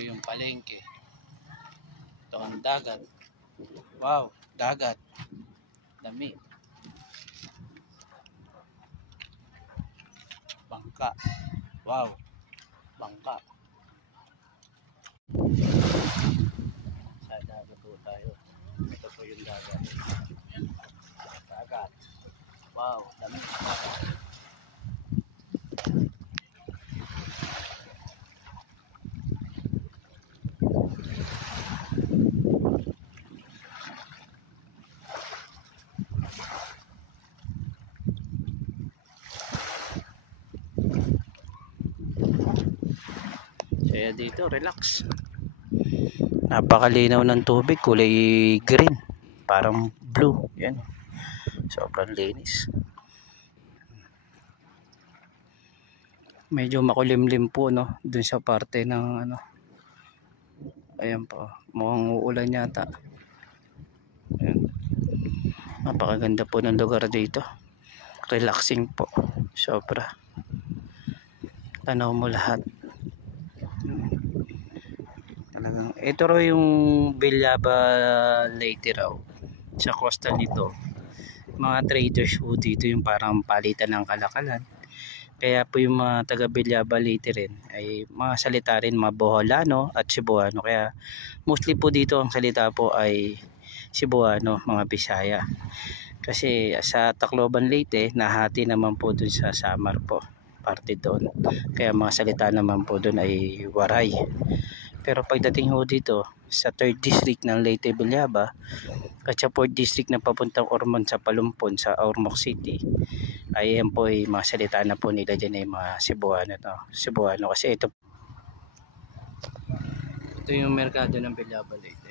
yung palengke. Ito ang dagat. Wow, dagat. Dami. Bangka. Wow, bangka. Sa dagat po tayo. Ito po yung dagat. Dagat. Wow, dami. Kaya dito, relax. Napakalinaw ng tubig, kulay green, parang blue. Yan. Sobrang linis. Medyo makulimlim po, no, dun sa parte ng ano. Ayan po, mukhang uulan yata. Ayan. Napakaganda po ng lugar dito. Relaxing po. Sobra. Tanaw mo lahat. Talagang ito raw yung Villaba Leyte raw. Sa coastal nito. Mga traders po dito yung parang palitan ng kalakalan. Kaya po yung mga taga Villaba Leyte rin ay mga salita rin mga Boholano at Cebuano. Kaya mostly po dito ang salita po ay Cebuano, mga Bisaya. Kasi sa Tacloban Leyte, nahati naman po dun sa Samar po, parte doon. Kaya mga salita naman po dun ay Waray. Pero pagdating ho dito sa 3rd District ng Leyte Villaba at sa 4th District na papuntang Ormon sa Palumpon sa Ormoc City, ay yan po ay mga salita na po nila dyan ay mga Cebuano, no? Cebuano kasi ito yung merkado ng Villaba Leyte.